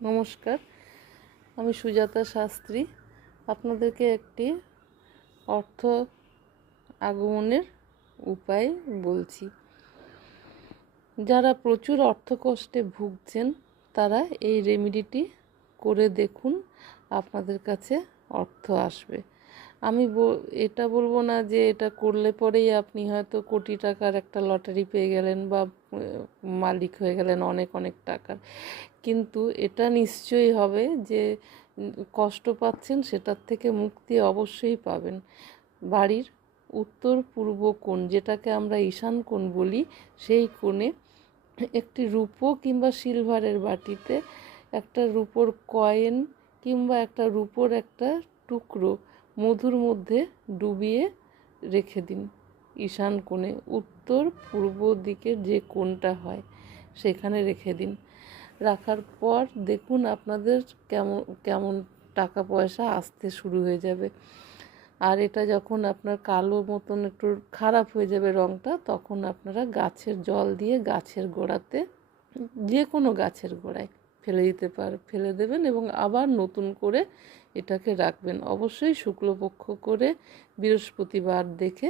নমস্কার, আমি সুজাতা শাস্ত্রী। আপনাদেরকে একটি অর্থ আগমনের উপায় বলছি। যারা প্রচুর অর্থকষ্টে ভুগছেন তারা এই রেমেডিটি করে দেখুন, আপনাদের কাছে অর্থ আসবে। আমি এটা বলবো না যে এটা করলে পরেই আপনি হয়তো কোটি টাকার একটা লটারি পেয়ে গেলেন বা মালিক হয়ে গেলেন অনেক অনেক টাকার, কিন্তু এটা নিশ্চয়ই হবে যে কষ্ট পাচ্ছেন সেটার থেকে মুক্তি অবশ্যই পাবেন। বাড়ির উত্তর পূর্ব কোণ, যেটাকে আমরা ঈশান কোণ বলি, সেই কোণে একটি রূপো কিংবা সিলভারের বাটিতে একটা রূপোর কয়েন কিংবা একটা রূপোর একটা টুকরো মধুর মধ্যে ডুবিয়ে রেখে দিন। ঈশান কোণে উত্তর পূর্ব দিকের যে কোণটা হয় সেখানে রেখে দিন। রাখার পর দেখুন আপনাদের কেমন কেমন টাকা পয়সা আসতে শুরু হয়ে যাবে। আর এটা যখন আপনার কালো মতন একটু খারাপ হয়ে যাবে রঙটা, তখন আপনারা গাছের জল দিয়ে গাছের গোড়াতে, যে কোনো গাছের গোড়ায় ফেলে দেবেন এবং আবার নতুন করে এটাকে রাখবেন। অবশ্যই শুক্লপক্ষ করে বৃহস্পতিবার দেখে